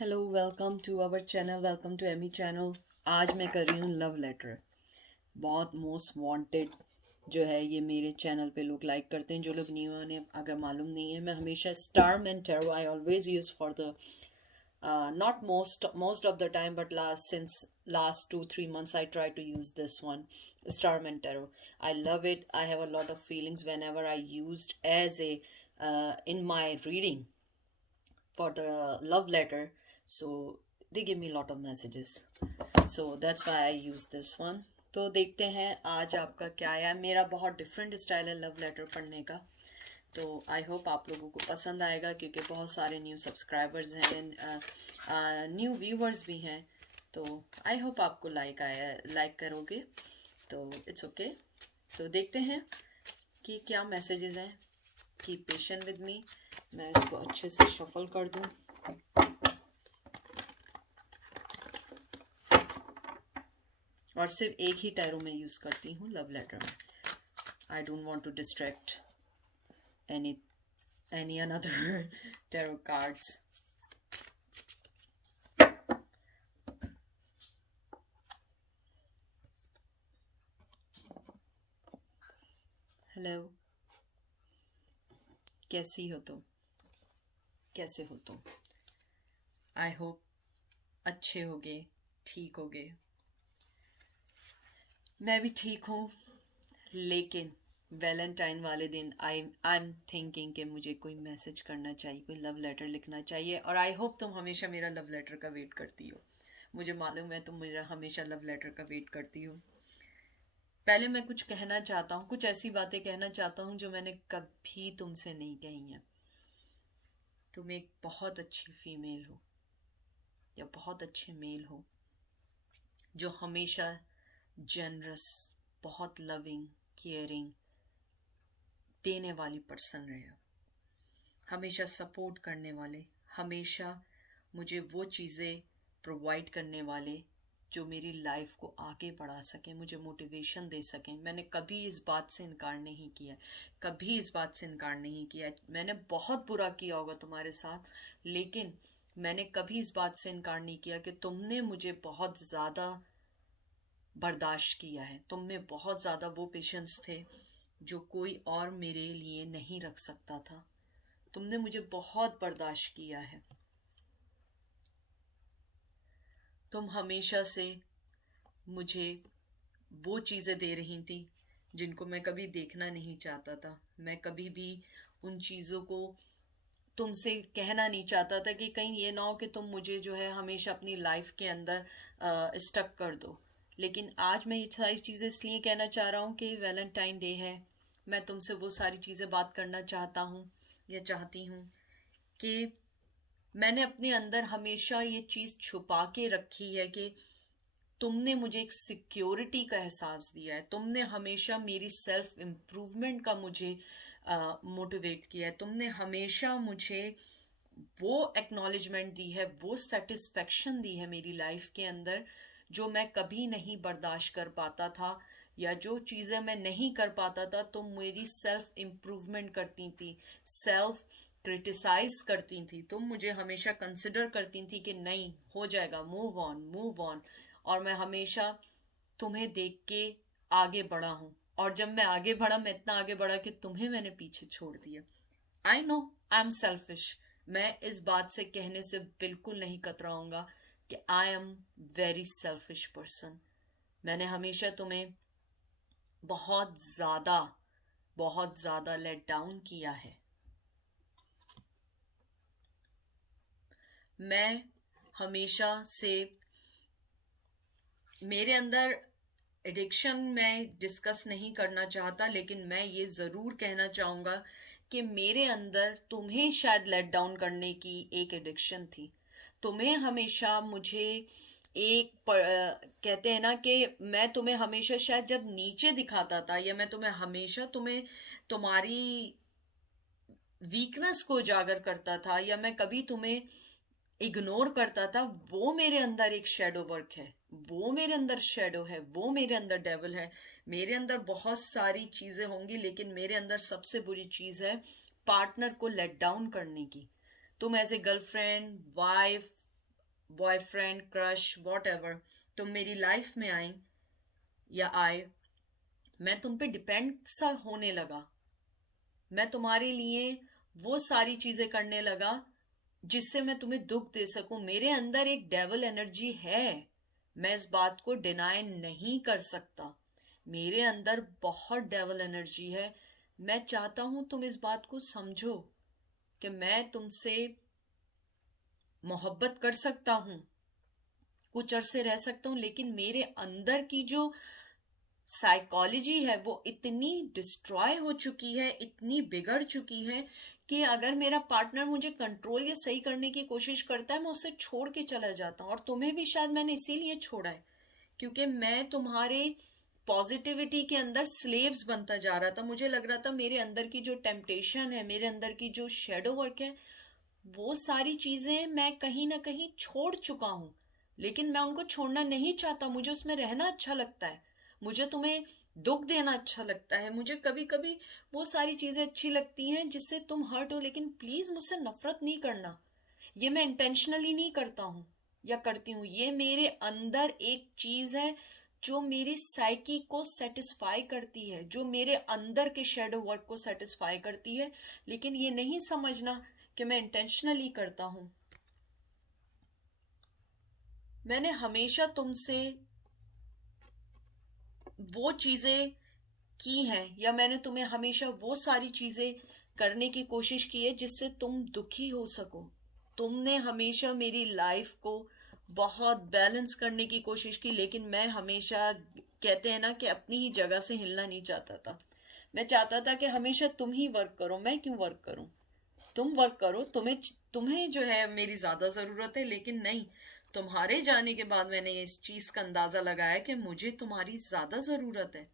Hello, welcome to our channel, welcome to Amy channel. आज मैं कर रही हूँ लव लेटर। बहुत मोस्ट वांटेड जो है ये मेरे चैनल पे लोग लाइक करते हैं। जो लोग न्यू हैं उन्हें अगर मालूम नहीं है, मैं हमेशा star and tarot I always use for the not most of the time, but last 2-3 months I try to use this one, Starman Tarot. I love it. I have a lot of feelings whenever I used as a in my reading for the love letter. So they give me a lot of messages, so that's why I use this one. तो देखते हैं आज आपका क्या आया। मेरा बहुत different style है लव लेटर पढ़ने का, तो आई होप आप लोगों को पसंद आएगा, क्योंकि बहुत सारे न्यू सब्सक्राइबर्स हैं, न्यू व्यूवर्स भी हैं। तो आई होप आपको लाइक करोगे, तो इट्स ओके। तो देखते हैं कि क्या मैसेजेस हैं। Keep patient with me. मैं इसको अच्छे से शफल कर दूं। और सिर्फ एक ही टैरो में यूज करती हूँ लव लेटर में। I don't want to distract any another tarot cards. Hello, कैसी हो तुम? कैसे हो तुम? आई होप अच्छे होगे, ठीक होगे। मैं भी ठीक हूँ, लेकिन वैलेंटाइन वाले दिन आई एम थिंकिंग कि मुझे कोई मैसेज करना चाहिए, कोई लव लेटर लिखना चाहिए। और आई होप तुम हमेशा मेरा लव लेटर का वेट करती हो। मुझे मालूम है तुम मेरा हमेशा लव लेटर का वेट करती हो। पहले मैं कुछ कहना चाहता हूँ, कुछ ऐसी बातें कहना चाहता हूँ जो मैंने कभी तुमसे नहीं कही हैं। तुम एक बहुत अच्छी फीमेल हो या बहुत अच्छे मेल हो, जो हमेशा जनरस, बहुत लविंग, केयरिंग, देने वाली पर्सन रहे हो, हमेशा सपोर्ट करने वाले, हमेशा मुझे वो चीज़ें प्रोवाइड करने वाले जो मेरी लाइफ को आगे बढ़ा सकें, मुझे मोटिवेशन दे सकें। मैंने कभी इस बात से इनकार नहीं किया, कभी इस बात से इनकार नहीं किया। मैंने बहुत बुरा किया होगा तुम्हारे साथ, लेकिन मैंने कभी इस बात से इनकार नहीं किया कि तुमने मुझे बहुत ज़्यादा बर्दाश्त किया है। तुम में बहुत ज़्यादा वो पेशेंस थे जो कोई और मेरे लिए नहीं रख सकता था। तुमने मुझे बहुत बर्दाश्त किया है। तुम हमेशा से मुझे वो चीज़ें दे रही थी जिनको मैं कभी देखना नहीं चाहता था। मैं कभी भी उन चीज़ों को तुमसे कहना नहीं चाहता था कि कहीं ये ना हो कि तुम मुझे जो है हमेशा अपनी लाइफ के अंदर स्टक कर दो। लेकिन आज मैं ये सारी चीज़ें इसलिए कहना चाह रहा हूँ कि वैलेंटाइन डे है। मैं तुमसे वो सारी चीज़ें बात करना चाहता हूँ या चाहती हूँ कि मैंने अपने अंदर हमेशा ये चीज़ छुपा के रखी है कि तुमने मुझे एक सिक्योरिटी का एहसास दिया है। तुमने हमेशा मेरी सेल्फ इम्प्रूवमेंट का मुझे मोटिवेट किया है। तुमने हमेशा मुझे वो एक्नॉलेजमेंट दी है, वो सेटिस्फेक्शन दी है मेरी लाइफ के अंदर, जो मैं कभी नहीं बर्दाश्त कर पाता था, या जो चीज़ें मैं नहीं कर पाता था तुम मेरी सेल्फ इम्प्रूवमेंट करती थी, सेल्फ क्रिटिसाइज करती थी। तुम मुझे हमेशा कंसिडर करती थी कि नहीं हो जाएगा, मूव ऑन मूव ऑन। और मैं हमेशा तुम्हें देख के आगे बढ़ा हूँ। और जब मैं आगे बढ़ा, मैं इतना आगे बढ़ा कि तुम्हें मैंने पीछे छोड़ दिया। I know I am selfish. मैं इस बात से कहने से बिल्कुल नहीं कतराऊंगा कि I am very selfish person. मैंने हमेशा तुम्हें बहुत ज़्यादा लेट डाउन किया है। मैं हमेशा से मेरे अंदर एडिक्शन मैं डिस्कस नहीं करना चाहता, लेकिन मैं ये ज़रूर कहना चाहूँगा कि मेरे अंदर तुम्हें शायद लेट डाउन करने की एक एडिक्शन थी। तुम्हें हमेशा मुझे कहते हैं ना कि मैं तुम्हें हमेशा शायद जब नीचे दिखाता था, या मैं तुम्हें हमेशा तुम्हारी वीकनेस को उजागर करता था, या मैं कभी तुम्हें इग्नोर करता था, वो मेरे अंदर एक शेडो वर्क है, वो मेरे अंदर शेडो है, वो मेरे अंदर डेविल है। मेरे अंदर बहुत सारी चीजें होंगी, लेकिन मेरे अंदर सबसे बुरी चीज है पार्टनर को लेट डाउन करने की। तुम as a girlfriend, wife, boyfriend, crush, what, तुम मेरी लाइफ में आई या आए, मैं तुम पे डिपेंड सा होने लगा। मैं तुम्हारे लिए वो सारी चीजें करने लगा जिससे मैं तुम्हें दुख दे सकूं। मेरे अंदर एक डेविल एनर्जी है, मैं इस बात को डिनाई नहीं कर सकता। मेरे अंदर बहुत डेविल एनर्जी है। मैं चाहता हूं तुम इस बात को समझो कि मैं तुमसे मोहब्बत कर सकता हूं, कुछ अरसे रह सकता हूं, लेकिन मेरे अंदर की जो साइकोलॉजी है वो इतनी डिस्ट्रॉय हो चुकी है, इतनी बिगड़ चुकी है कि अगर मेरा पार्टनर मुझे कंट्रोल या सही करने की कोशिश करता है, मैं उसे छोड़ के चला जाता हूँ। और तुम्हें भी शायद मैंने इसीलिए छोड़ा है, क्योंकि मैं तुम्हारे पॉजिटिविटी के अंदर स्लेव्स बनता जा रहा था। मुझे लग रहा था मेरे अंदर की जो टेम्पटेशन है, मेरे अंदर की जो शेडो वर्क है, वो सारी चीजें मैं कहीं ना कहीं छोड़ चुका हूं। लेकिन मैं उनको छोड़ना नहीं चाहता, मुझे उसमें रहना अच्छा लगता है। मुझे तुम्हें दुख देना अच्छा लगता है, मुझे कभी कभी वो सारी चीजें अच्छी लगती हैं जिससे तुम हर्ट हो। लेकिन प्लीज मुझसे नफरत नहीं करना। ये मैं इंटेंशनली नहीं करता हूँ या करती हूँ, ये मेरे अंदर एक चीज है जो मेरी साइकी को सेटिस्फाई करती है, जो मेरे अंदर के शेडो वर्क को सेटिस्फाई करती है। लेकिन ये नहीं समझना कि मैं इंटेंशनली करता हूं। मैंने हमेशा तुमसे वो चीजें की हैं, या मैंने तुम्हें हमेशा वो सारी चीजें करने की कोशिश की है जिससे तुम दुखी हो सको। तुमने हमेशा मेरी लाइफ को बहुत बैलेंस करने की कोशिश की, लेकिन मैं हमेशा, कहते हैं ना कि अपनी ही जगह से हिलना नहीं चाहता था। मैं चाहता था कि हमेशा तुम ही वर्क करो, मैं क्यों वर्क करूं। तुम वर्क करो, तुम्हें तुम्हें जो है मेरी ज्यादा जरूरत है। लेकिन नहीं, तुम्हारे जाने के बाद मैंने इस चीज का अंदाजा लगाया कि मुझे तुम्हारी ज्यादा जरूरत है।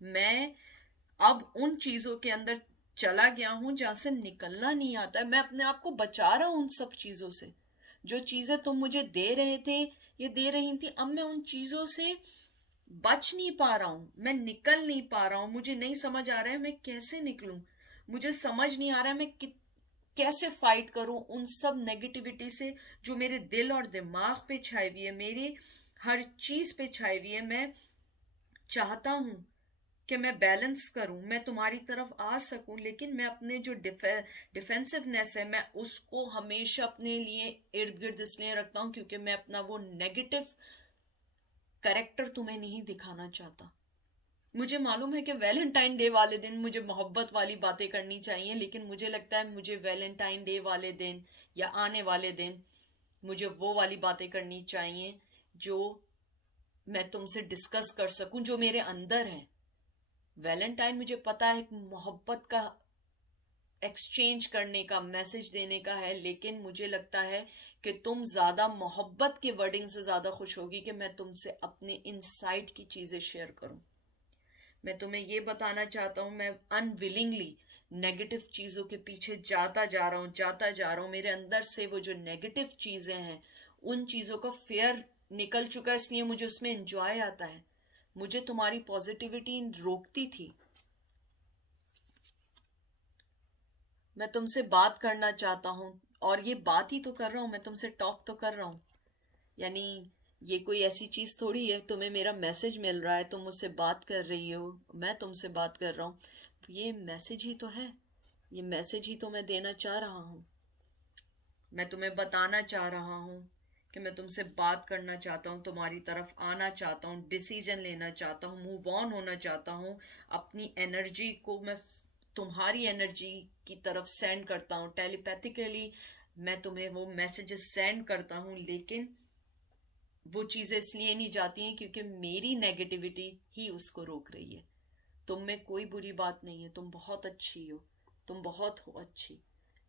मैं अब उन चीजों के अंदर चला गया हूं जहां से निकलना नहीं आता है। मैं अपने आप को बचा रहा हूं उन सब चीजों से। जो चीजें तुम मुझे दे रहे थे, ये दे रही थी, अब मैं उन चीजों से बच नहीं पा रहा हूं, मैं निकल नहीं पा रहा हूं। मुझे नहीं समझ आ रहा है मैं कैसे निकलूं। मुझे समझ नहीं आ रहा है मैं कैसे फाइट करूं उन सब नेगेटिविटी से जो मेरे दिल और दिमाग पे छाई हुई है, मेरे हर चीज पे छाई हुई है। मैं चाहता हूं कि मैं बैलेंस करूं, मैं तुम्हारी तरफ आ सकूं, लेकिन मैं अपने जो डिफेंसिवनेस है, मैं उसको हमेशा अपने लिए इर्द गिर्द इसलिए रखता हूं क्योंकि मैं अपना वो नेगेटिव कैरेक्टर तुम्हें नहीं दिखाना चाहता। मुझे मालूम है कि वैलेंटाइन डे वाले दिन मुझे मोहब्बत वाली बातें करनी चाहिए, लेकिन मुझे लगता है मुझे वैलेंटाइन डे वाले दिन या आने वाले दिन मुझे वो वाली बातें करनी चाहिए जो मैं तुमसे डिस्कस कर सकूं, जो मेरे अंदर है। वैलेंटाइन मुझे पता है मोहब्बत का एक्सचेंज करने का, मैसेज देने का है, लेकिन मुझे लगता है कि तुम ज्यादा मोहब्बत के वर्डिंग से ज्यादा खुश होगी कि मैं तुमसे अपने इनसाइड की चीजें शेयर करूं। मैं तुम्हें ये बताना चाहता हूँ, मैं अनविलिंगली नेगेटिव चीजों के पीछे जाता जा रहा हूँ, जाता जा रहा हूँ। मेरे अंदर से वो जो नेगेटिव चीजें हैं, उन चीजों का फेयर निकल चुका है, इसलिए मुझे उसमें एंजॉय आता है। मुझे तुम्हारी पॉजिटिविटी रोकती थी। मैं तुमसे बात करना चाहता हूँ, और ये बात ही तो कर रहा हूँ, मैं तुमसे टॉक तो कर रहा हूँ। यानी ये कोई ऐसी चीज थोड़ी है तुम्हें मेरा मैसेज मिल रहा है, तुम मुझसे बात कर रही हो, मैं तुमसे बात कर रहा हूँ। ये मैसेज ही तो है, ये मैसेज ही तो मैं देना चाह रहा हूँ। मैं तुम्हें बताना चाह रहा हूँ कि मैं तुमसे बात करना चाहता हूँ, तुम्हारी तरफ आना चाहता हूँ, डिसीजन लेना चाहता हूँ, मूव ऑन होना चाहता हूँ। अपनी एनर्जी को मैं तुम्हारी एनर्जी की तरफ सेंड करता हूँ, टेलीपैथिकली मैं तुम्हें वो मैसेजेस सेंड करता हूँ। लेकिन वो चीज़ें इसलिए नहीं जाती हैं क्योंकि मेरी नेगेटिविटी ही उसको रोक रही है। तुम में कोई बुरी बात नहीं है, तुम बहुत अच्छी हो, तुम बहुत हो अच्छी।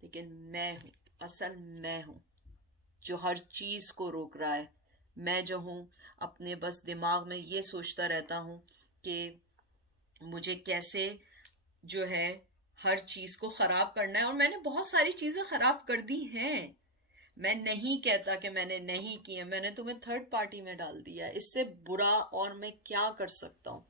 लेकिन मैं हूँ, असल मैं हूँ जो हर चीज़ को रोक रहा है। मैं जो हूँ अपने बस दिमाग में ये सोचता रहता हूँ कि मुझे कैसे जो है हर चीज़ को ख़राब करना है, और मैंने बहुत सारी चीज़ें ख़राब कर दी हैं। मैं नहीं कहता कि मैंने नहीं किए, मैंने तुम्हें थर्ड पार्टी में डाल दिया। इससे बुरा और मैं क्या कर सकता हूँ,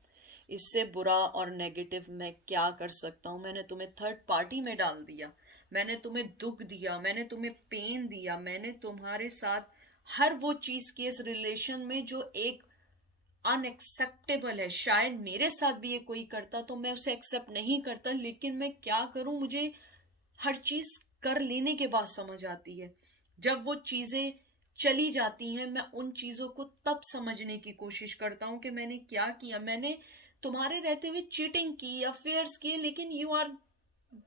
इससे बुरा और नेगेटिव मैं क्या कर सकता हूँ। मैंने तुम्हें थर्ड पार्टी में डाल दिया, मैंने तुम्हें दुख दिया, मैंने तुम्हें पेन दिया, मैंने तुम्हारे साथ हर वो चीज की इस रिलेशन में जो एक अनएक्सेप्टेबल है। शायद मेरे साथ भी ये कोई करता तो मैं उसे एक्सेप्ट नहीं करता, लेकिन मैं क्या करूं, मुझे हर चीज कर लेने के बाद समझ आती है। जब वो चीजें चली जाती हैं, मैं उन चीजों को तब समझने की कोशिश करता हूं कि मैंने क्या किया। मैंने तुम्हारे रहते हुए चीटिंग की, अफेयर्स किए, लेकिन you are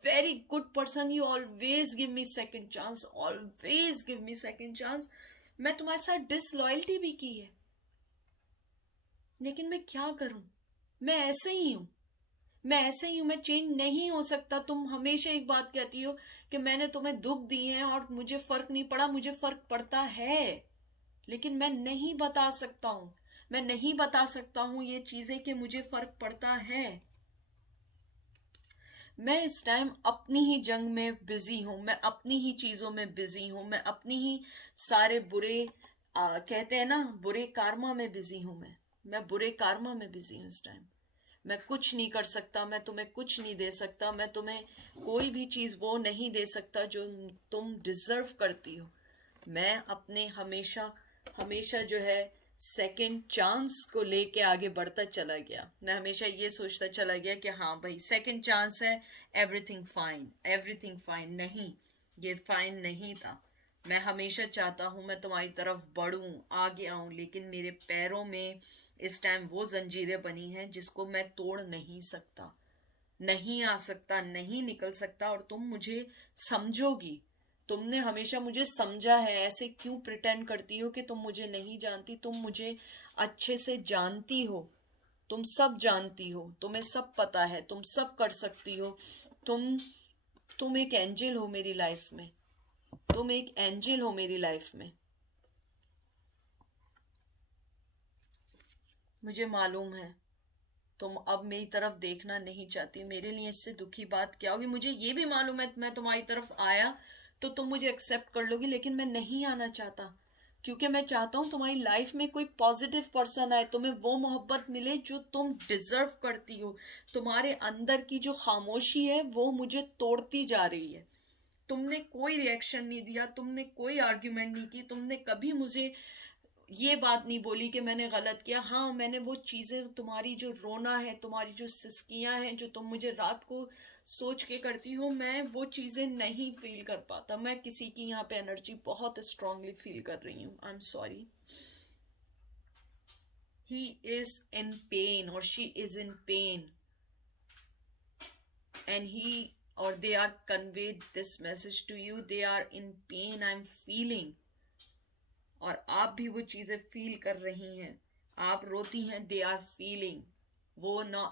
very good person, you always give me second chance, always give me second chance. मैं तुम्हारे साथ डिसलॉयल्टी भी की है, लेकिन मैं क्या करूं, मैं ऐसे ही हूं। मैं ऐसे ही हूं, मैं चेंज नहीं हो सकता। तुम हमेशा एक बात कहती हो कि मैंने तुम्हें दुख दिए हैं और मुझे फर्क नहीं पड़ा। मुझे फर्क पड़ता है, लेकिन मैं नहीं बता सकता हूं। मैं नहीं बता सकता हूं ये चीजें कि मुझे फर्क पड़ता है। मैं इस टाइम अपनी ही जंग में बिजी हूं, मैं अपनी ही चीजों में बिजी हूं, मैं अपनी ही सारे बुरे कहते हैं ना, बुरे कार्मा में बिजी हूं। मैं बुरे कार्मा में बिजी हूं इस टाइम। मैं कुछ नहीं कर सकता, मैं तुम्हें कुछ नहीं दे सकता, मैं तुम्हें कोई भी चीज वो नहीं दे सकता जो तुम डिजर्व करती हो। मैं अपने हमेशा हमेशा जो है सेकंड चांस को लेके आगे बढ़ता चला गया। मैं हमेशा ये सोचता चला गया कि हाँ भाई सेकंड चांस है, एवरीथिंग फाइन, एवरीथिंग फाइन। नहीं, ये फाइन नहीं था। मैं हमेशा चाहता हूं मैं तुम्हारी तरफ बढ़ूं, आगे आऊं, लेकिन मेरे पैरों में इस टाइम वो जंजीरें बनी हैं जिसको मैं तोड़ नहीं सकता, नहीं आ सकता, नहीं निकल सकता। और तुम मुझे समझोगी, तुमने हमेशा मुझे समझा है। ऐसे क्यों प्रिटेंड करती हो कि तुम मुझे नहीं जानती? तुम मुझे अच्छे से जानती हो, तुम सब जानती हो, तुम्हें सब पता है, तुम सब कर सकती हो। तुम एक एंजल हो मेरी लाइफ में, तुम एक एंजल हो मेरी लाइफ में। मुझे मालूम है तुम अब मेरी तरफ देखना नहीं चाहती। मेरे लिए इससे दुखी बात क्या होगी? मुझे ये भी मालूम है मैं तुम्हारी तरफ आया तो तुम मुझे एक्सेप्ट कर लोगी, लेकिन मैं नहीं आना चाहता, क्योंकि मैं चाहता हूं तुम्हारी लाइफ में कोई पॉजिटिव पर्सन आए, तुम्हें वो मोहब्बत मिले जो तुम डिजर्व करती हो। तुम्हारे अंदर की जो खामोशी है वो मुझे तोड़ती जा रही है। तुमने कोई रिएक्शन नहीं दिया, तुमने कोई आर्ग्यूमेंट नहीं की, तुमने कभी मुझे ये बात नहीं बोली कि मैंने गलत किया। हाँ, मैंने वो चीजें, तुम्हारी जो रोना है, तुम्हारी जो सिसकियां हैं जो तुम मुझे रात को सोच के करती हो, मैं वो चीजें नहीं फील कर पाता। मैं किसी की यहाँ पे एनर्जी बहुत स्ट्रांगली फील कर रही हूँ। I am sorry. He is in pain और she is in pain, and he or they are conveyed this message to you, they are in pain, I'm feeling। और आप भी वो चीजें फील कर रही हैं, आप रोती हैं, दे आर फीलिंग। वो ना,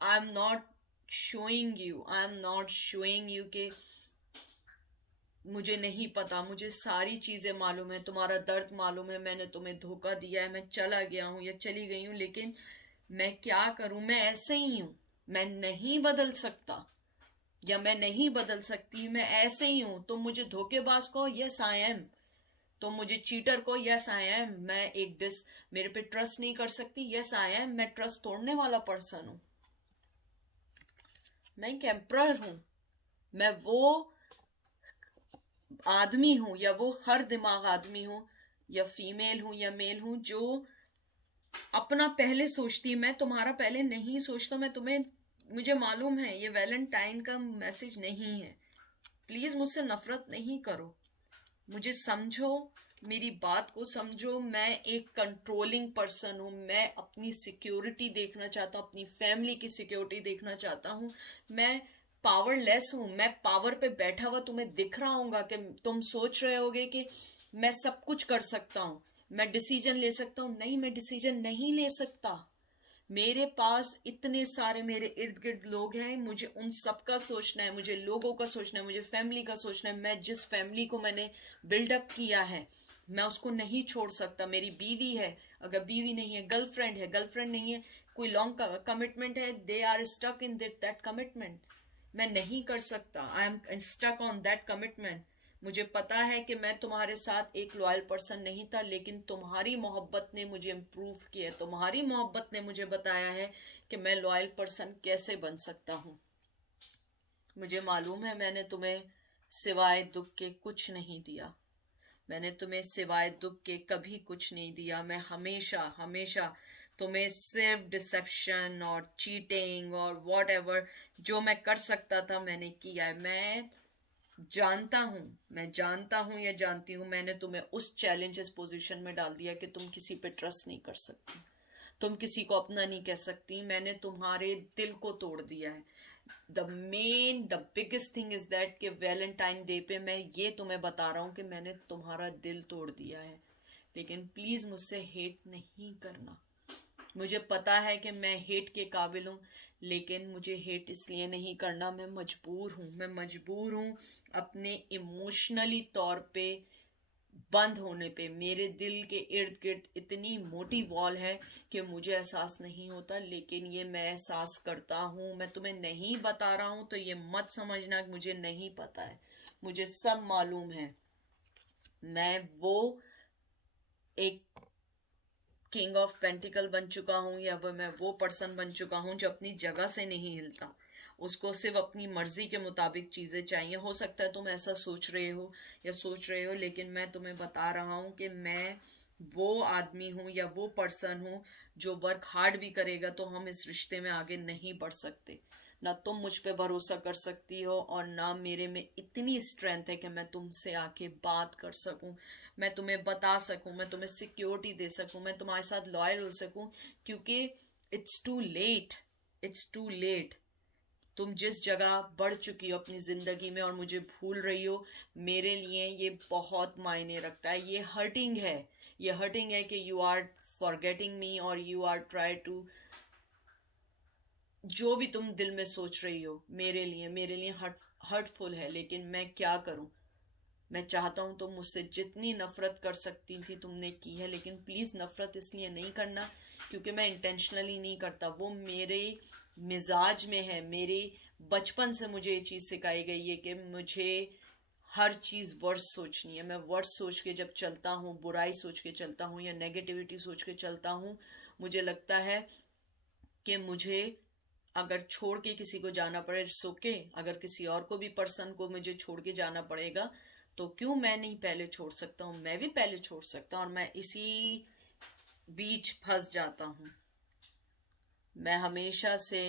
I am not showing you, I am not showing you कि मुझे नहीं पता। मुझे सारी चीजें मालूम है, तुम्हारा दर्द मालूम है, मैंने तुम्हें धोखा दिया है, मैं चला गया हूं या चली गई हूं, लेकिन मैं क्या करूं, मैं ऐसे ही हूं। मैं नहीं बदल सकता या मैं नहीं बदल सकती, मैं ऐसे ही हूं। तुम मुझे धोखेबाज कहो, यस आई एम। तुम मुझे चीटर को, यस आई एम। मैं मेरे पे ट्रस्ट नहीं कर सकती, यस आई एम। मैं ट्रस्ट तोड़ने वाला पर्सन हूं। मैं एक एम्परर हूं। मैं वो आदमी हूं, या वो हर दिमाग आदमी हूं, या फीमेल हूं या मेल हूं, जो अपना पहले सोचती। मैं तुम्हारा पहले नहीं सोचता। मैं तुम्हें, मुझे मालूम है ये वैलेंटाइन का मैसेज नहीं है। प्लीज मुझसे नफरत नहीं करो, मुझे समझो, मेरी बात को समझो। मैं एक कंट्रोलिंग पर्सन हूँ। मैं अपनी सिक्योरिटी देखना चाहता हूँ, अपनी फैमिली की सिक्योरिटी देखना चाहता हूँ। मैं पावरलेस हूँ। मैं पावर पे बैठा हुआ तुम्हें दिख रहा होगा कि तुम सोच रहे होगे कि मैं सब कुछ कर सकता हूँ, मैं डिसीजन ले सकता हूँ। नहीं, मैं डिसीजन नहीं ले सकता। मेरे पास इतने सारे मेरे इर्द गिर्द लोग हैं, मुझे उन सब का सोचना है, मुझे लोगों का सोचना है, मुझे फैमिली का सोचना है। मैं जिस फैमिली को मैंने बिल्डअप किया है, मैं उसको नहीं छोड़ सकता। मेरी बीवी है, अगर बीवी नहीं है, गर्लफ्रेंड है, गर्लफ्रेंड नहीं है, कोई लॉन्ग कमिटमेंट है, they are stuck in that commitment. मैं नहीं कर सकता, I am stuck on that commitment. मुझे पता है कि मैं तुम्हारे साथ एक लॉयल पर्सन नहीं था, लेकिन तुम्हारी मोहब्बत ने मुझे इम्प्रूव किया है। तुम्हारी मोहब्बत ने मुझे बताया है कि मैं लॉयल पर्सन कैसे बन सकता हूँ। मुझे मालूम है मैंने तुम्हें सिवाय दुख के कुछ नहीं दिया। मैंने तुम्हें सिवाय दुख के कभी कुछ नहीं दिया। मैं हमेशा हमेशा तुम्हें सिर्फ डिसेप्शन और चीटिंग और वॉट एवर जो मैं कर सकता था मैंने किया है। मैं जानता हूँ या जानती हूँ, मैंने तुम्हें उस चैलेंजेस पोजीशन में डाल दिया कि तुम किसी पे ट्रस्ट नहीं कर सकती, तुम किसी को अपना नहीं कह सकती। मैंने तुम्हारे दिल को तोड़ दिया है। The biggest thing is that कि वैलेंटाइन डे पे मैं ये तुम्हें बता रहा हूँ कि मैंने तुम्हारा दिल तोड़ दिया है। लेकिन प्लीज मुझसे हेट नहीं करना। मुझे पता है कि मैं हेट के काबिल हूँ, लेकिन मुझे हेट इसलिए नहीं करना, मैं मजबूर हूँ अपने इमोशनली तौर पे बंद होने पे। मेरे दिल के इर्द गिर्द इतनी मोटी वॉल है कि मुझे एहसास नहीं होता, लेकिन ये मैं एहसास करता हूँ। मैं तुम्हें नहीं बता रहा हूँ तो ये मत समझना कि मुझे नहीं पता है, मुझे सब मालूम है। मैं वो एक किंग ऑफ पेंटिकल बन चुका हूँ, या मैं वो पर्सन बन चुका हूँ जो अपनी जगह से नहीं हिलता। उसको सिर्फ अपनी मर्जी के मुताबिक चीज़ें चाहिए। हो सकता है तुम ऐसा सोच रहे हो या सोच रहे हो, लेकिन मैं तुम्हें बता रहा हूँ कि मैं वो आदमी हूँ या वो पर्सन हूँ जो वर्क हार्ड भी करेगा तो हम इस रिश्ते में आगे नहीं बढ़ सकते। ना तुम मुझ पे भरोसा कर सकती हो और ना मेरे में इतनी स्ट्रेंथ है कि मैं तुमसे आके बात कर सकूं, मैं तुम्हें बता सकूं, मैं तुम्हें सिक्योरिटी दे सकूं, मैं तुम्हारे साथ लॉयल हो सकूं। क्योंकि it's too late, it's too late. तुम जिस जगह बढ़ चुकी हो अपनी ज़िंदगी में और मुझे भूल रही हो, मेरे लिए ये बहुत मायने रखता है। ये हर्टिंग है कि यू आर फॉरगेटिंग मी और यू आर ट्राई टू, जो भी तुम दिल में सोच रही हो मेरे लिए हर्टफुल है। लेकिन मैं क्या करूं। मैं चाहता हूं तुम मुझसे जितनी नफरत कर सकती थी तुमने की है, लेकिन प्लीज़ नफरत इसलिए नहीं करना क्योंकि मैं इंटेंशनली नहीं करता। वो मेरे मिजाज में है। मेरे बचपन से मुझे ये चीज़ सिखाई गई है कि मुझे हर चीज़ वर्स सोचनी है। मैं वर्स सोच के जब चलता हूँ, बुराई सोच के चलता हूँ या नेगेटिविटी सोच के चलता हूँ, मुझे लगता है कि मुझे अगर छोड़ के किसी को जाना पड़े सोके, अगर किसी और को भी पर्सन को मुझे छोड़ के जाना पड़ेगा तो क्यों मैं नहीं पहले छोड़ सकता हूँ। मैं भी पहले छोड़ सकता हूँ और मैं इसी बीच फंस जाता हूँ। मैं हमेशा से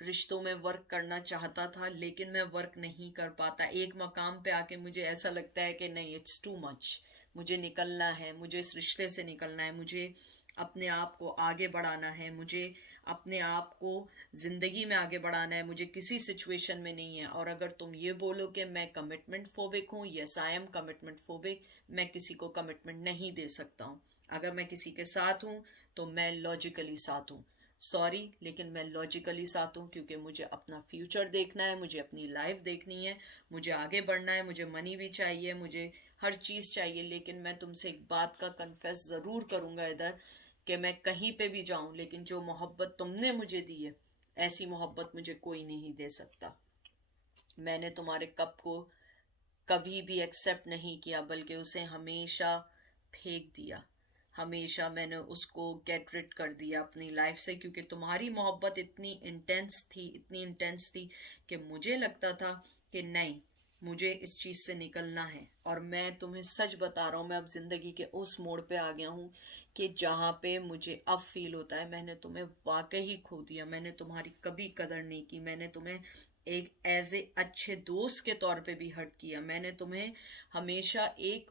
रिश्तों में वर्क करना चाहता था, लेकिन मैं वर्क नहीं कर पाता। एक मकाम पे आके मुझे ऐसा लगता है कि नहीं, इट्स टू मच, मुझे निकलना है, मुझे इस रिश्ते से निकलना है, मुझे अपने आप को आगे बढ़ाना है, मुझे अपने आप को ज़िंदगी में आगे बढ़ाना है, मुझे किसी सिचुएशन में नहीं है। और अगर तुम ये बोलो कि मैं कमिटमेंट फोबिक हूँ, yes I am commitment phobic. मैं किसी को कमिटमेंट नहीं दे सकता हूँ। अगर मैं किसी के साथ हूँ तो मैं लॉजिकली साथ हूँ। सॉरी, लेकिन मैं लॉजिकली साथ हूँ क्योंकि मुझे अपना फ्यूचर देखना है, मुझे अपनी लाइफ देखनी है, मुझे आगे बढ़ना है, मुझे मनी भी चाहिए, मुझे हर चीज़ चाहिए। लेकिन मैं तुमसे एक बात का कन्फेस ज़रूर करूँगा इधर कि मैं कहीं पे भी जाऊँ, लेकिन जो मोहब्बत तुमने मुझे दी है, ऐसी मोहब्बत मुझे कोई नहीं दे सकता। मैंने तुम्हारे कप को कभी भी एक्सेप्ट नहीं किया, बल्कि उसे हमेशा फेंक दिया। हमेशा मैंने उसको गेट रिड कर दिया अपनी लाइफ से, क्योंकि तुम्हारी मोहब्बत इतनी इंटेंस थी कि मुझे लगता था कि नहीं, मुझे इस चीज़ से निकलना है। और मैं तुम्हें सच बता रहा हूँ, मैं अब ज़िंदगी के उस मोड़ पे आ गया हूँ कि जहाँ पे मुझे अब फील होता है मैंने तुम्हें वाकई ही खो दिया। मैंने तुम्हारी कभी कदर नहीं की। मैंने तुम्हें एक एज ए अच्छे दोस्त के तौर पे भी हर्ट किया। मैंने तुम्हें हमेशा एक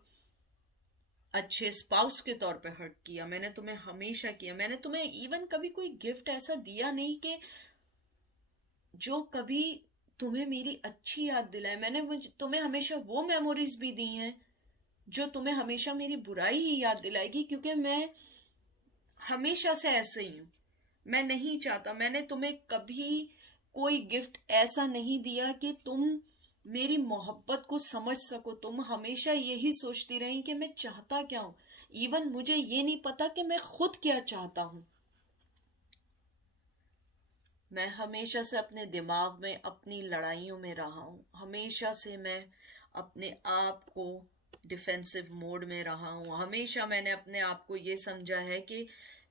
अच्छे स्पाउस के तौर पे हर्ट किया। मैंने तुम्हें हमेशा किया। मैंने तुम्हें इवन कभी कोई गिफ्ट ऐसा दिया नहीं कि जो कभी तुम्हें मेरी अच्छी याद दिलाए। मैंने तुम्हें हमेशा वो मेमोरीज भी दी हैं जो तुम्हें हमेशा मेरी बुराई ही याद दिलाएगी, क्योंकि मैं हमेशा से ऐसे ही हूँ। मैं नहीं चाहता, मैंने तुम्हें कभी कोई गिफ्ट ऐसा नहीं दिया कि तुम मेरी मोहब्बत को समझ सको। तुम हमेशा यही सोचती रही कि मैं चाहता क्या हूं। इवन मुझे ये नहीं पता कि मैं खुद क्या चाहता हूं। मैं हमेशा से अपने दिमाग में अपनी लड़ाइयों में रहा हूँ। हमेशा से मैं अपने आप को डिफेंसिव मोड में रहा हूँ। हमेशा मैंने अपने आप को ये समझा है कि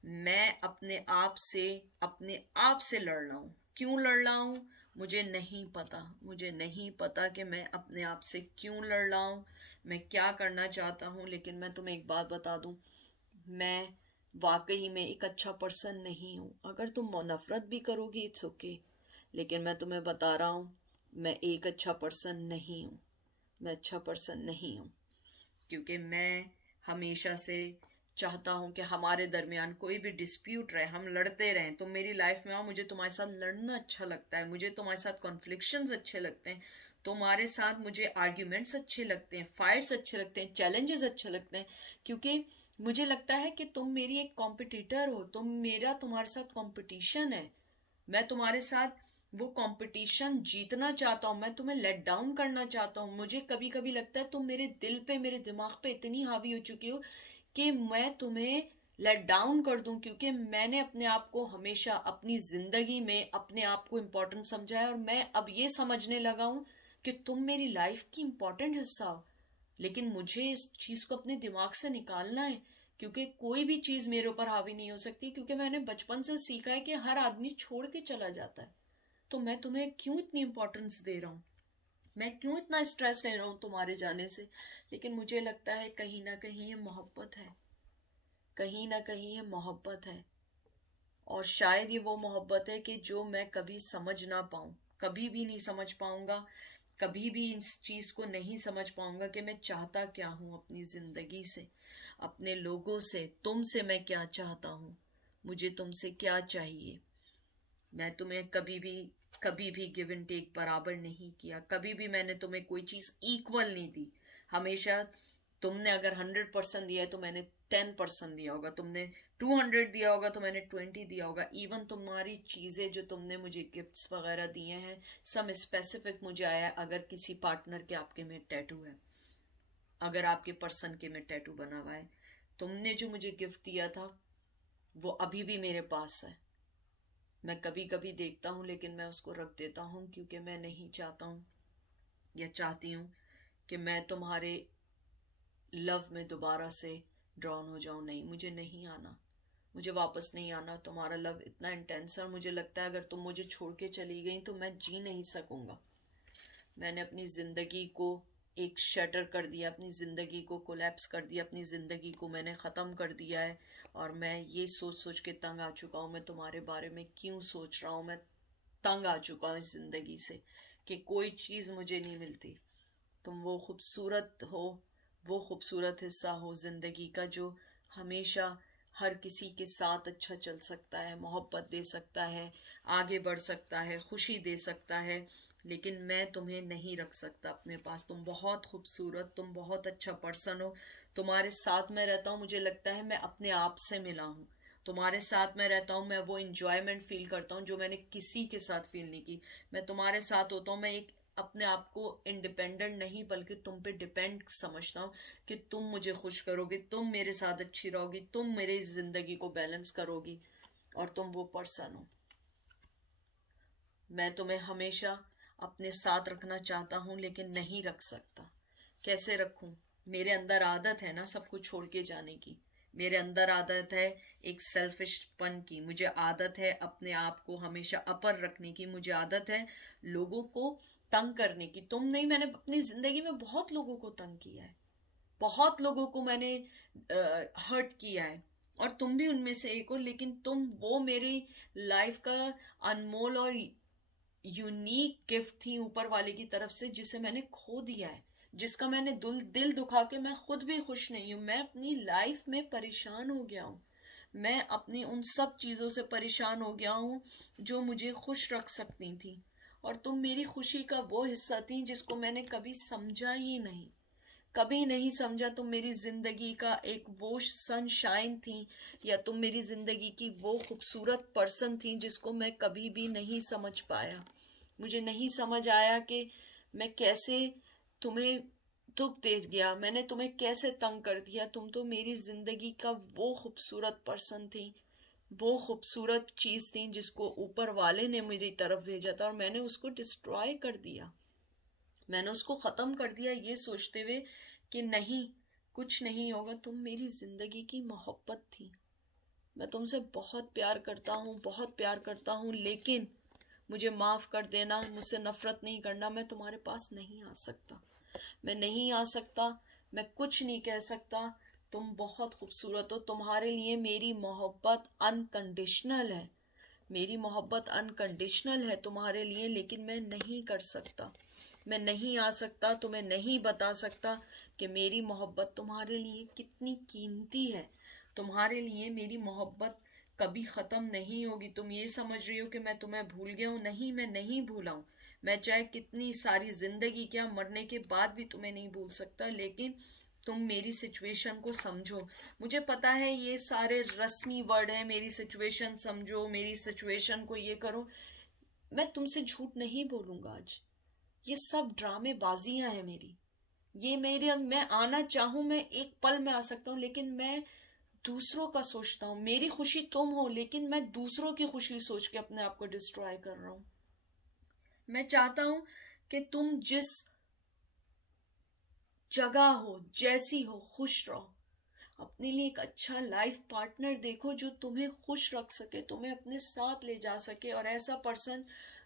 मैं अपने आप से लड़ रहा हूँ। क्यों लड़ रहा हूँ? मुझे नहीं पता कि मैं अपने आप से क्यों लड़ रहा हूँ, मैं क्या करना चाहता हूँ। लेकिन मैं तुम्हें एक बात बता दूँ, मैं वाकई में एक अच्छा पर्सन नहीं हूँ। अगर तुम नफरत भी करोगी इट्स ओके, लेकिन मैं तुम्हें बता रहा हूँ मैं एक अच्छा पर्सन नहीं हूँ। मैं अच्छा पर्सन नहीं हूँ, क्योंकि मैं हमेशा से चाहता हूँ कि हमारे दरमियान कोई भी डिस्प्यूट रहे, हम लड़ते रहें। तुम मेरी लाइफ में आओ, मुझे तुम्हारे साथ लड़ना अच्छा लगता है, मुझे तुम्हारे साथ कॉन्फ्लिक्शंस अच्छे लगते हैं, तुम्हारे साथ मुझे आर्ग्यूमेंट्स अच्छे लगते हैं, फाइट्स अच्छे लगते हैं, चैलेंजेस अच्छे लगते हैं, क्योंकि मुझे लगता है कि तुम मेरी एक कॉम्पिटिटर हो, तुम्हारे साथ कॉम्पिटिशन है। मैं तुम्हारे साथ वो कंपटीशन जीतना चाहता हूँ, मैं तुम्हें लेट डाउन करना चाहता हूँ। मुझे कभी कभी लगता है तुम मेरे दिल पे, मेरे दिमाग पे इतनी हावी हो चुकी हो कि मैं तुम्हें लेट डाउन कर दूं, क्योंकि मैंने अपने आप को हमेशा अपनी जिंदगी में अपने आप को इम्पोर्टेंट समझा है, और मैं अब ये समझने लगा हूँ कि तुम मेरी लाइफ की इम्पोर्टेंट हिस्सा हो। लेकिन मुझे इस चीज को अपने दिमाग से निकालना है, क्योंकि कोई भी चीज मेरे ऊपर हावी नहीं हो सकती, क्योंकि मैंने बचपन से सीखा है कि हर आदमी छोड़ के चला जाता है। तो मैं तुम्हें क्यों इतनी इंपॉर्टेंस दे रहा हूँ, मैं क्यों इतना स्ट्रेस ले रहा हूँ तुम्हारे जाने से। लेकिन मुझे लगता है कहीं ना कहीं ये मोहब्बत है, कहीं ना कहीं ये मोहब्बत है। और शायद ये वो मोहब्बत है कि जो मैं कभी समझ ना पाऊँ, कभी भी नहीं समझ पाऊंगा, कभी भी इस चीज को नहीं समझ पाऊंगा कि मैं चाहता क्या हूँ अपनी जिंदगी से, अपने लोगों से, तुमसे मैं क्या चाहता हूँ, मुझे तुमसे क्या चाहिए। मैं तुम्हें कभी भी गिव एंड टेक बराबर नहीं किया, कभी भी मैंने तुम्हें कोई चीज इक्वल नहीं दी। हमेशा तुमने अगर 100% दिया है तो मैंने 10% दिया होगा, तुमने 200 दिया होगा तो मैंने 20 दिया होगा। इवन तुम्हारी चीजें जो तुमने मुझे गिफ्ट्स वगैरह दिए हैं, सब स्पेसिफिक मुझे आया। अगर किसी पार्टनर के आपके में टैटू है, अगर आपके पर्सन के में टैटू बना हुआ है, तुमने जो मुझे गिफ्ट दिया था वो अभी भी मेरे पास है। मैं कभी कभी देखता हूँ लेकिन मैं उसको रख देता हूँ, क्योंकि मैं नहीं चाहता हूँ या चाहती हूँ कि मैं तुम्हारे लव में दोबारा से ड्रॉन हो जाऊँ। नहीं, मुझे नहीं आना, मुझे वापस नहीं आना। तुम्हारा लव इतना इंटेंस है और मुझे लगता है अगर तुम मुझे छोड़ के चली गई तो मैं जी नहीं सकूंगा। मैंने अपनी ज़िंदगी को एक शटर कर दिया, अपनी ज़िंदगी को कोलैप्स कर दिया, अपनी ज़िंदगी को मैंने ख़त्म कर दिया है। और मैं ये सोच सोच के तंग आ चुका हूँ, मैं तुम्हारे बारे में क्यों सोच रहा हूँ, मैं तंग आ चुका हूँ इस ज़िंदगी से कि कोई चीज़ मुझे नहीं मिलती। तुम वो खूबसूरत हो, वो खूबसूरत हिस्सा हो ज़िंदगी का जो हमेशा हर किसी के साथ अच्छा चल सकता है, मोहब्बत दे सकता है, आगे बढ़ सकता है, खुशी दे सकता है। लेकिन मैं तुम्हें नहीं रख सकता अपने पास। तुम बहुत खूबसूरत, तुम बहुत अच्छा पर्सन हो। तुम्हारे साथ में रहता हूँ, मुझे लगता है मैं अपने आप से मिला हूँ। तुम्हारे साथ में रहता हूँ, मैं वो इंजॉयमेंट फील करता हूँ जो मैंने किसी के साथ फील नहीं की। मैं तुम्हारे साथ होता हूँ, मैं एक अपने आप को इंडिपेंडेंट नहीं बल्कि तुम पे डिपेंड समझता हूँ कि तुम मुझे खुश करोगे, तुम मेरे साथ अच्छी रहोगी, तुम मेरी जिंदगी को बैलेंस करोगी, और तुम वो पर्सन हो। मैं तुम्हें हमेशा अपने साथ रखना चाहता हूँ लेकिन नहीं रख सकता। कैसे रखूं? मेरे अंदर आदत है ना सब कुछ छोड़ के जाने की। मेरे अंदर आदत है एक सेल्फिशपन की, मुझे आदत है अपने आप को हमेशा अपर रखने की, मुझे आदत है लोगों को तंग करने की। तुम नहीं, मैंने अपनी जिंदगी में बहुत लोगों को तंग किया है, बहुत लोगों को मैंने हर्ट किया है, और तुम भी उनमें से एक हो। लेकिन तुम वो मेरी लाइफ का अनमोल और यूनिक गिफ्ट थी ऊपर वाले की तरफ से, जिसे मैंने खो दिया है, जिसका मैंने दिल दुखा के मैं खुद भी खुश नहीं हूं। मैं अपनी लाइफ में परेशान हो गया हूं, मैं अपनी उन सब चीजों से परेशान हो गया हूं जो मुझे खुश रख सकती थी, और तुम मेरी खुशी का वो हिस्सा थी जिसको मैंने कभी समझा ही नहीं, कभी नहीं समझा। तुम मेरी जिंदगी का एक वो सनशाइन थी, या तुम मेरी जिंदगी की वो खूबसूरत पर्सन थी जिसको मैं कभी भी नहीं समझ पाया। मुझे नहीं समझ आया कि मैं कैसे तुम्हें दुख दे गया, मैंने तुम्हें कैसे तंग कर दिया। तुम तो मेरी जिंदगी का वो खूबसूरत पर्सन थी, वो खूबसूरत चीज थी जिसको ऊपर वाले ने मेरी तरफ भेजा था, और मैंने उसको डिस्ट्रॉय कर दिया, मैंने उसको खत्म कर दिया ये सोचते हुए कि नहीं, कुछ नहीं होगा। तुम मेरी जिंदगी की मोहब्बत थी, मैं तुमसे बहुत प्यार करता हूँ, बहुत प्यार करता हूँ, लेकिन मुझे माफ़ कर देना, मुझसे नफ़रत नहीं करना, मैं तुम्हारे पास नहीं आ सकता, मैं नहीं आ सकता, मैं कुछ नहीं कह सकता। तुम बहुत खूबसूरत हो, तुम्हारे लिए मेरी मोहब्बत अनकंडीशनल है, मेरी मोहब्बत अनकंडीशनल है तुम्हारे लिए, लेकिन मैं नहीं कर सकता, मैं नहीं आ सकता, तुम्हें नहीं बता सकता कि मेरी मोहब्बत तुम्हारे लिए कितनी कीमती है। तुम्हारे लिए मेरी मोहब्बत कभी ख़त्म नहीं होगी। तुम ये समझ रही हो कि मैं तुम्हें भूल गया हूँ, नहीं, मैं नहीं भूला हूँ। मैं चाहे कितनी सारी ज़िंदगी, क्या मरने के बाद भी तुम्हें नहीं भूल सकता, लेकिन तुम मेरी सिचुएशन को समझो। मुझे पता है ये सारे रस्मी वर्ड हैं, मेरी सिचुएशन समझो, मेरी सिचुएशन को ये करो। मैं तुमसे झूठ नहीं बोलूँगा आज, ये सब ड्रामेबाजियां हैं मेरी। ये मेरे, मैं आना चाहूँ मैं एक पल में आ सकता हूँ, लेकिन मैं दूसरों का सोचता हूँ। मेरी खुशी तुम हो, लेकिन मैं दूसरों की खुशी सोच के अपने आप को डिस्ट्रॉय कर रहा हूँ। मैं चाहता हूँ कि तुम जिस जगह हो, जैसी हो, खुश रहो। अपने लिए एक अच्छा लाइफ पार्टनर देखो जो तुम्हें खुश रख सके, तुम्हें अपने साथ ले जा सके, और ऐसा पर्सन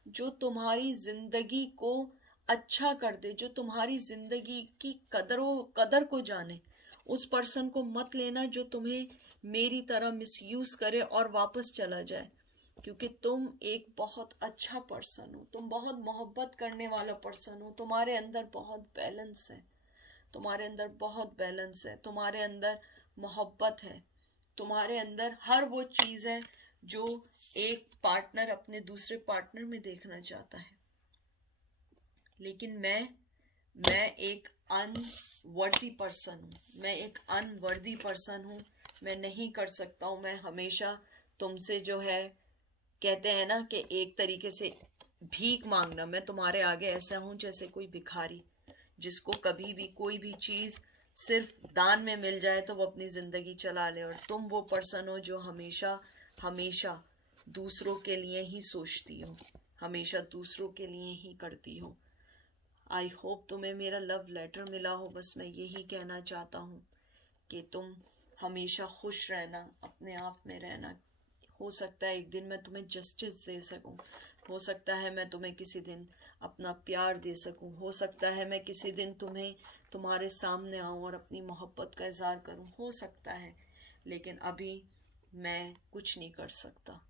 जो तुम्हारी जिंदगी को अच्छा कर दे, जो तुम्हारी जिंदगी की कदर को जाने। उस पर्सन को मत लेना जो तुम्हें मेरी तरह मिसयूज करे और वापस चला जाए, क्योंकि तुम एक बहुत अच्छा पर्सन हो, तुम बहुत मोहब्बत करने वाला पर्सन हो, तुम्हारे अंदर बहुत बैलेंस है, तुम्हारे अंदर बहुत बैलेंस है, तुम्हारे अंदर मोहब्बत है, तुम्हारे अंदर हर वो चीज़ है जो एक पार्टनर अपने दूसरे पार्टनर में देखना चाहता है। लेकिन मैं एक अनवर्दी पर्सन हूँ, मैं एक अनवर्दी पर्सन हूँ, मैं नहीं कर सकता हूँ। मैं हमेशा तुमसे जो है, कहते हैं ना कि एक तरीके से भीख मांगना, मैं तुम्हारे आगे ऐसा हूँ जैसे कोई भिखारी जिसको कभी भी कोई भी चीज़ सिर्फ दान में मिल जाए तो वो अपनी ज़िंदगी चला ले। और तुम वो पर्सन हो जो हमेशा हमेशा दूसरों के लिए ही सोचती हो, हमेशा दूसरों के लिए ही करती हो। आई होप तुम्हें मेरा लव लेटर मिला हो। बस मैं यही कहना चाहता हूँ कि तुम हमेशा खुश रहना, अपने आप में रहना। हो सकता है एक दिन मैं तुम्हें जस्टिस दे सकूं, हो सकता है मैं तुम्हें किसी दिन अपना प्यार दे सकूं, हो सकता है मैं किसी दिन तुम्हें तुम्हारे सामने आऊं और अपनी मोहब्बत का इजहार करूं, हो सकता है। लेकिन अभी मैं कुछ नहीं कर सकता।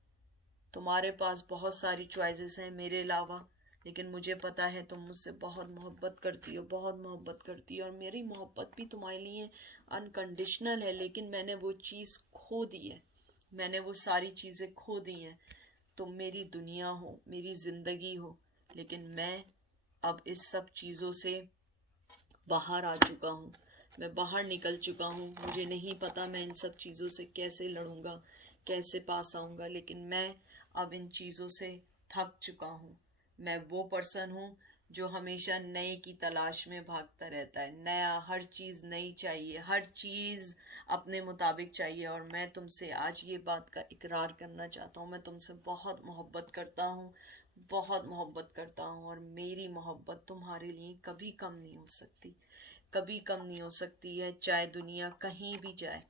तुम्हारे पास बहुत सारी चॉइसेस हैं मेरे अलावा, लेकिन मुझे पता है तुम मुझसे बहुत मोहब्बत करती हो, बहुत मोहब्बत करती हो, और मेरी मोहब्बत भी तुम्हारे लिए अनकंडीशनल है। लेकिन मैंने वो चीज़ खो दी है, मैंने वो सारी चीज़ें खो दी हैं। तुम मेरी दुनिया हो, मेरी ज़िंदगी हो, लेकिन मैं अब इस सब चीज़ों से बाहर आ चुका हूँ, मैं बाहर निकल चुका हूँ। मुझे नहीं पता मैं इन सब चीज़ों से कैसे लड़ूंगा, कैसे पास आऊँगा, लेकिन मैं अब इन चीज़ों से थक चुका हूँ। मैं वो पर्सन हूँ जो हमेशा नए की तलाश में भागता रहता है। नया, हर चीज़ नई चाहिए, हर चीज़ अपने मुताबिक चाहिए। और मैं तुमसे आज ये बात का इकरार करना चाहता हूँ, मैं तुमसे बहुत मोहब्बत करता हूँ, बहुत मोहब्बत करता हूँ, और मेरी मोहब्बत तुम्हारे लिए कभी कम नहीं हो सकती, कभी कम नहीं हो सकती है, चाहे दुनिया कहीं भी जाए।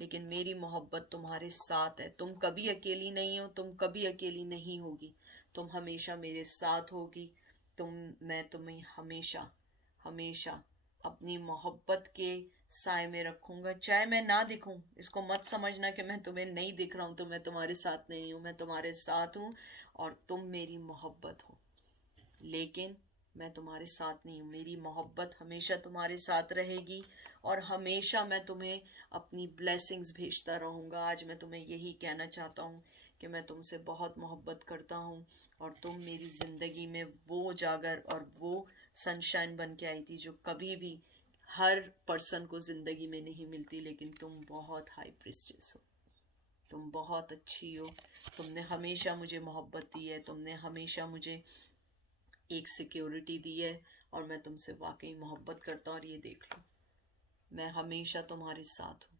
लेकिन मेरी मोहब्बत तुम्हारे साथ है। तुम कभी अकेली नहीं हो, तुम कभी अकेली नहीं होगी, तुम हमेशा मेरे साथ होगी। मैं तुम्हें हमेशा हमेशा अपनी मोहब्बत के साए में रखूंगा, चाहे मैं ना दिखूं। इसको मत समझना कि मैं तुम्हें नहीं दिख रहा हूं तो मैं तुम्हारे साथ नहीं हूं, मैं तुम्हारे साथ हूं और तुम मेरी मोहब्बत हो। लेकिन मैं तुम्हारे साथ नहीं हूँ, मेरी मोहब्बत हमेशा तुम्हारे साथ रहेगी, और हमेशा मैं तुम्हें अपनी ब्लेसिंग्स भेजता रहूँगा। आज मैं तुम्हें यही कहना चाहता हूँ कि मैं तुमसे बहुत मोहब्बत करता हूँ, और तुम मेरी ज़िंदगी में वो जागर और वो सनशाइन बन के आई थी जो कभी भी हर पर्सन को ज़िंदगी में नहीं मिलती। लेकिन तुम बहुत हाई प्रिस्टेस हो, तुम बहुत अच्छी हो, तुमने हमेशा मुझे मोहब्बत दी है, तुमने हमेशा मुझे एक सिक्योरिटी दी है, और मैं तुमसे वाकई मोहब्बत करता हूँ। और ये देख लो, मैं हमेशा तुम्हारे साथ हूँ,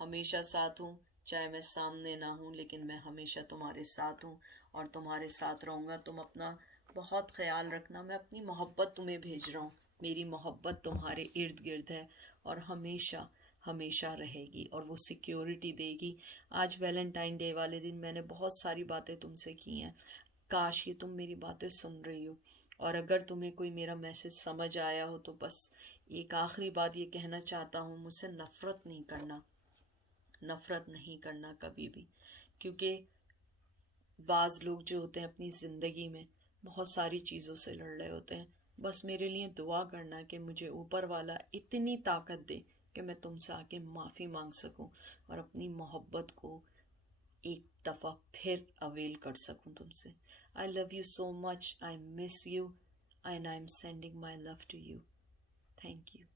हमेशा साथ हूँ, चाहे मैं सामने ना हूँ, लेकिन मैं हमेशा तुम्हारे साथ हूँ और तुम्हारे साथ रहूँगा। तुम अपना बहुत ख्याल रखना, मैं अपनी मोहब्बत तुम्हें भेज रहा हूँ। मेरी मोहब्बत तुम्हारे इर्द गिर्द है और हमेशा हमेशा रहेगी, और वो सिक्योरिटी देगी। आज वैलेंटाइन डे वाले दिन मैंने बहुत सारी बातें तुमसे की हैं। काश ये तुम मेरी बातें सुन रही हो, और अगर तुम्हें कोई मेरा मैसेज समझ आया हो तो बस एक आखिरी बात ये कहना चाहता हूँ, मुझसे नफ़रत नहीं करना, नफ़रत नहीं करना कभी भी। क्योंकि बाज़ लोग जो होते हैं अपनी ज़िंदगी में बहुत सारी चीज़ों से लड़ रहे होते हैं। बस मेरे लिए दुआ करना कि मुझे ऊपर वाला इतनी ताकत दे कि मैं तुमसे आके माफ़ी मांग सकूं और अपनी मोहब्बत को एक दफ़ा फिर अवेल कर सकूं तुमसे। I love you so much, I miss you, and I am sending my love to you. Thank you.